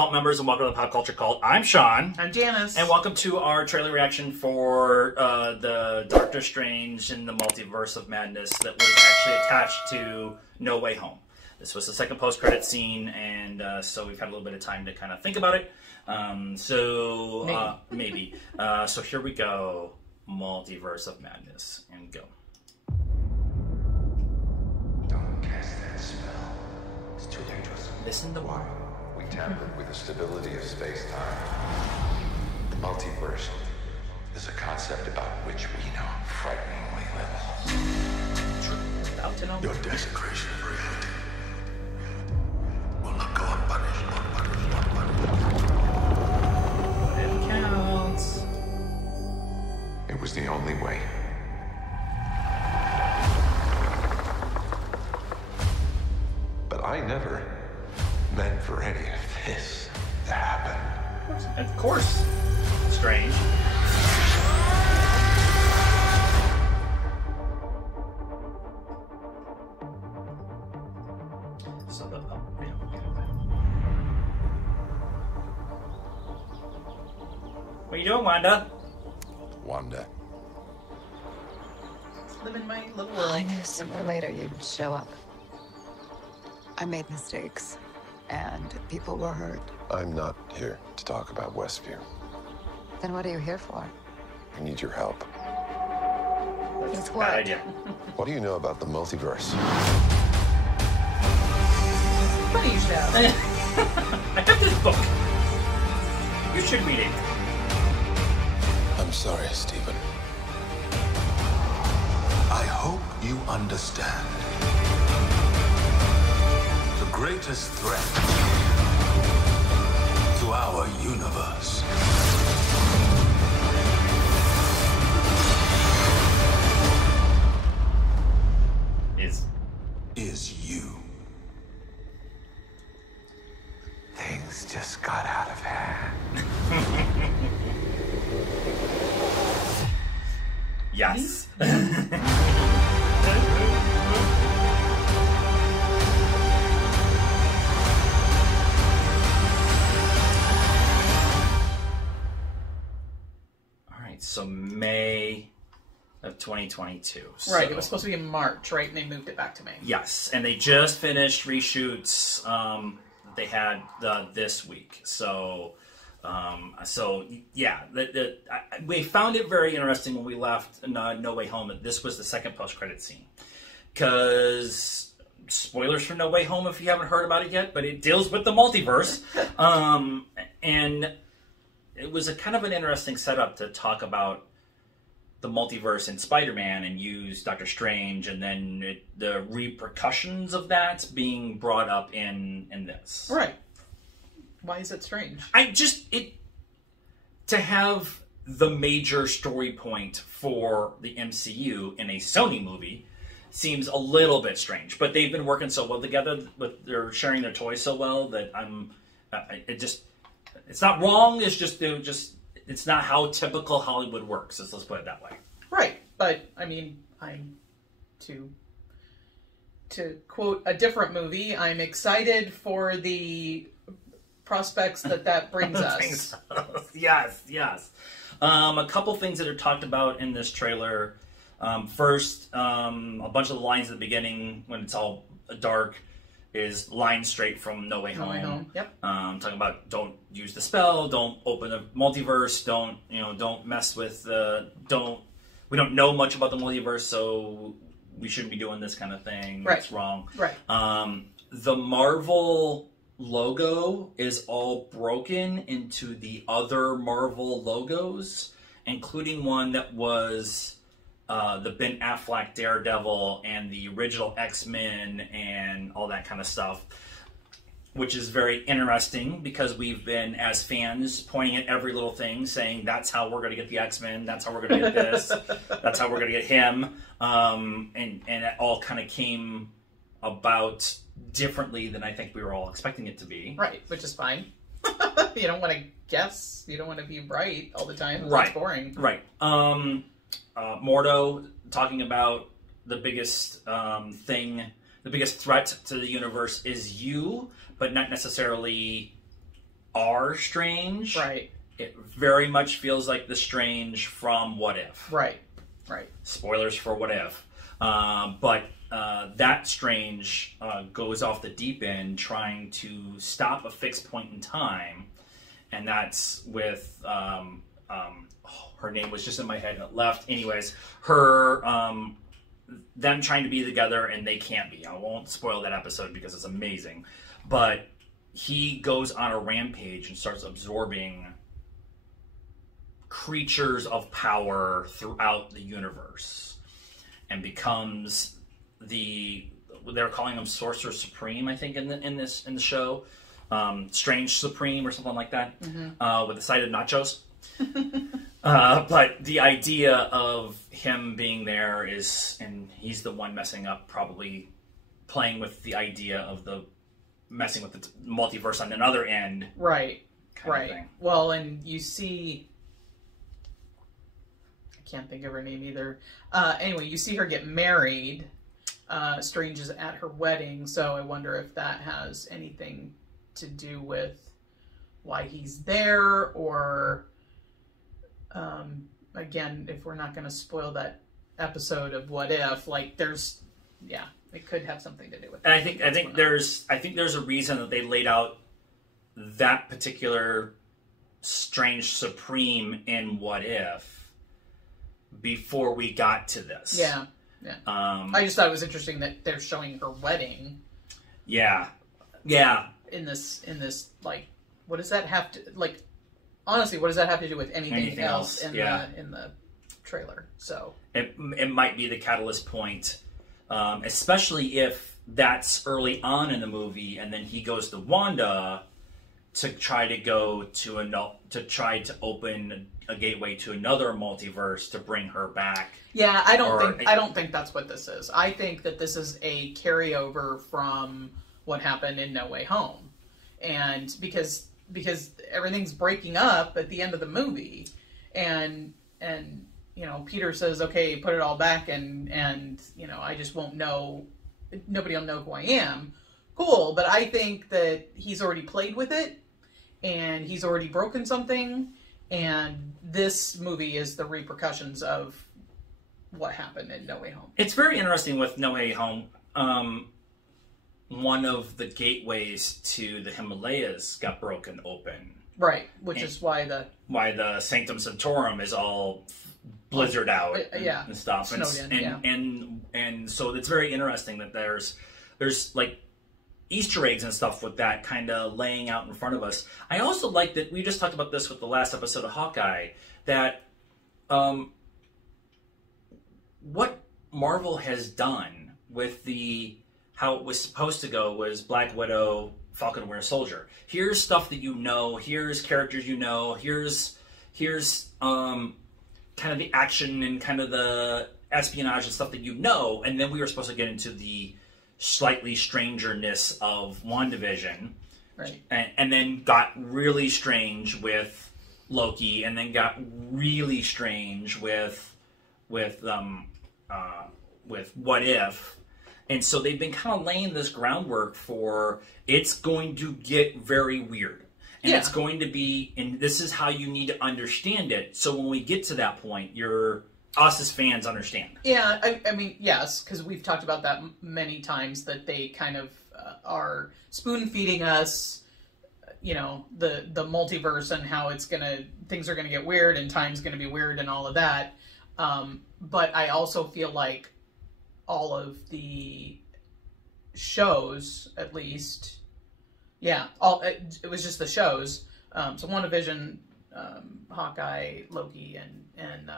cult members, and welcome to the Pop Culture Cult. I'm Sean. I'm Janice. And welcome to our trailer reaction for the Doctor Strange in the Multiverse of Madness that was actually attached to No Way Home. This was the second post-credit scene, and so we've had a little bit of time to kind of think about it. Maybe. So here we go. Multiverse of Madness. And go. Don't cast that spell. It's too dangerous. Listen to Why? We tampered with the stability of space-time. The multiverse is a concept about which we know frighteningly little. About to know. Your desecration of reality will not go unpunished, unpunished. It counts. It was the only way. But I never meant for any of this to happen. Of course. Strange. So the What are you doing, Wanda? Wanda. Living my little I world. knew sooner or later you'd show up. I made mistakes, and people were hurt. I'm not here to talk about Westview. Then what are you here for? I need your help. With Bad what? idea. What do you know about the multiverse? Funny you should ask. I got this book. You should read it. I'm sorry, Stephen. I hope you understand. The greatest threat to our universe is you. Things just got out of hand. Yes. Alright, so May of 2022. Right, So- it was supposed to be in March, right? And they moved it back to May. Yes, and they just finished reshoots. They had this week, so yeah. We found it very interesting when we left No Way Home that this was the second post-credit scene, because spoilers for No Way Home if you haven't heard about it yet, but it deals with the multiverse, and it was a kind of an interesting setup to talk about the multiverse in Spider-Man and use Doctor Strange, and then the repercussions of that being brought up in this. Right. Why is it strange? To have the major story point for the MCU in a Sony movie seems a little bit strange, but they've been working so well together, they're sharing their toys so well that it's not wrong. It's not how typical Hollywood works. Let's put it that way. Right, but I mean, to quote a different movie, I'm excited for the prospects that brings us. Yes. A couple things that are talked about in this trailer. First, a bunch of the lines at the beginning when it's all dark is lines straight from No Way Home. No Way Home. Yep. Talking about don't use the spell, don't open the multiverse, don't mess with we don't know much about the multiverse, so we shouldn't be doing this kind of thing. Right. It's wrong. Right. The Marvel logo is all broken into the other Marvel logos, including one that was the Ben Affleck Daredevil and the original X-Men and all that kind of stuff, which is very interesting because we've been, as fans, pointing at every little thing, saying that's how we're going to get the X-Men, that's how we're going to get this, that's how we're going to get him, and it all kind of came about differently than I think we were all expecting it to be. Right, which is fine. You don't want to guess. You don't want to be right all the time. Right. It's boring. Right. Mordo talking about the biggest the biggest threat to the universe is you, but not necessarily are Strange. Right. It very much feels like the Strange from What If. Right. Spoilers for What If. But that Strange goes off the deep end trying to stop a fixed point in time. And that's with... her name was just in my head and it left. Anyways, them trying to be together and they can't be. I won't spoil that episode because it's amazing. But he goes on a rampage and starts absorbing creatures of power throughout the universe and becomes they're calling him Sorcerer Supreme, I think, in the show. Strange Supreme or something like that. With the side of nachos. But the idea of him being there and he's the one messing up, probably playing with the idea of messing with the multiverse on another end. Right. Kind of thing. Well, and you see, I can't think of her name either. Anyway, you see her get married. Strange is at her wedding, so I wonder if that has anything to do with why he's there, or again, if we're not going to spoil that episode of What If, like it could have something to do with it. And I think there's a reason that they laid out that particular Strange Supreme in What If before we got to this. Yeah. I just thought it was interesting that they're showing her wedding. Yeah. In this, like, what does that have to, like, honestly, what does that have to do with anything else in the trailer? So it might be the catalyst point, especially if that's early on in the movie, and then he goes to Wanda to try to open a gateway to another multiverse to bring her back. Yeah, I don't think that's what this is. I think that this is a carryover from what happened in No Way Home, and because everything's breaking up at the end of the movie, and Peter says, okay, put it all back, and I just won't know, nobody will know who I am. Cool, but I think that he's already played with it, and he's already broken something, and this movie is the repercussions of what happened in No Way Home. It's very interesting with No Way Home. One of the gateways to the Himalayas got broken open. Right, which is why the Sanctum Sanctorum is all blizzard out and stuff. Snowed in, and so it's very interesting that there's like Easter eggs and stuff with that kind of laying out in front of us. I also like that we just talked about this with the last episode of Hawkeye, that what Marvel has done with how it was supposed to go was Black Widow, Falcon and Winter Soldier. Here's stuff that you know. Here's characters you know. Here's kind of the action and kind of the espionage and stuff that you know. And then we were supposed to get into the slightly strangeness of WandaVision. Right. And then got really strange with Loki, and then got really strange with What If. And so they've been kind of laying this groundwork for it's going to get very weird. And it's going to be, and this is how you need to understand it. So when we get to that point, us as fans understand. Yeah, I mean, yes, because we've talked about that many times, that they kind of are spoon-feeding us, the multiverse and how things are gonna get weird and time's gonna be weird and all of that. But I also feel like all of the shows, at least, it was just the shows. So WandaVision, Hawkeye, Loki, and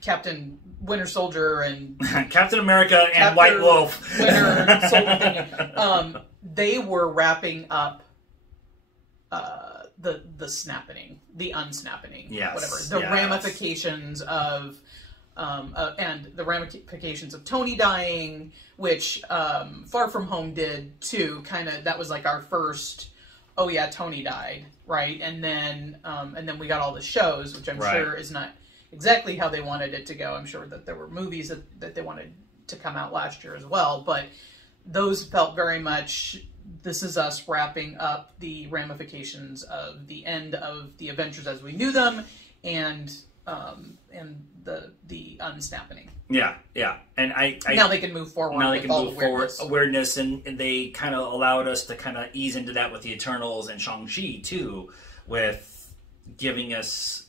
Captain Winter Soldier and Captain America and White Wolf. Winter Soldier. They were wrapping up the snapping, the unsnapping, whatever. The ramifications of and the ramifications of Tony dying, which Far From Home did too. Kind of, that was like our first, oh yeah, Tony died, right? And then we got all the shows, which I'm sure is not exactly how they wanted it to go. I'm sure that there were movies that they wanted to come out last year as well, but those felt very much this is us wrapping up the ramifications of the end of the Avengers as we knew them, and the unsnapping. Yeah, yeah, and I now they can move forward. Now they with can all move the forward weirdness. awareness, and they kind of allowed us to kind of ease into that with the Eternals and Shang-Chi too, with giving us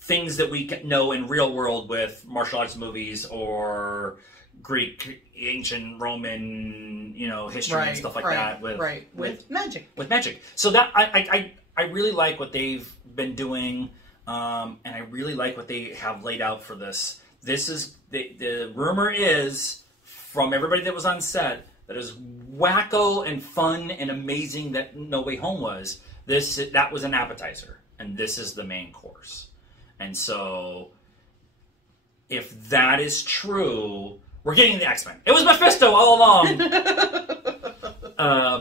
things that we know in real world with martial arts movies or Greek, ancient Roman, history and stuff like that. With magic. With magic. So that I really like what they've been doing, and I really like what they have laid out for this. This is the rumor is from everybody that was on set that is wacko and fun and amazing that No Way Home was. That was an appetizer, and this is the main course. And so, if that is true, we're getting the X-Men. It was Mephisto all along.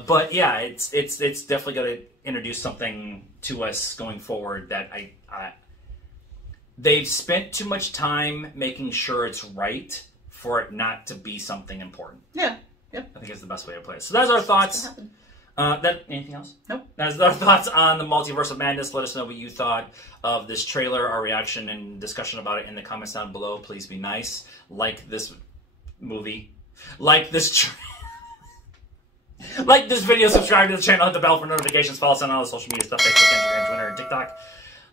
But yeah, it's definitely going to introduce something to us going forward that they've spent too much time making sure it's right for it not to be something important. Yeah. Yep. I think it's the best way to play it. So that's our thoughts. Anything else? Nope. That's our thoughts on the Multiverse of Madness. Let us know what you thought of this trailer, our reaction and discussion about it in the comments down below. Please be nice. Like this movie. Like this like this video, subscribe to the channel, hit the bell for notifications, follow us on all the social media stuff, Facebook, Instagram, Twitter, and TikTok.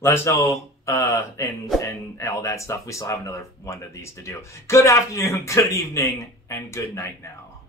Let us know and all that stuff. We still have another one of these to do. Good afternoon, good evening, and good night now.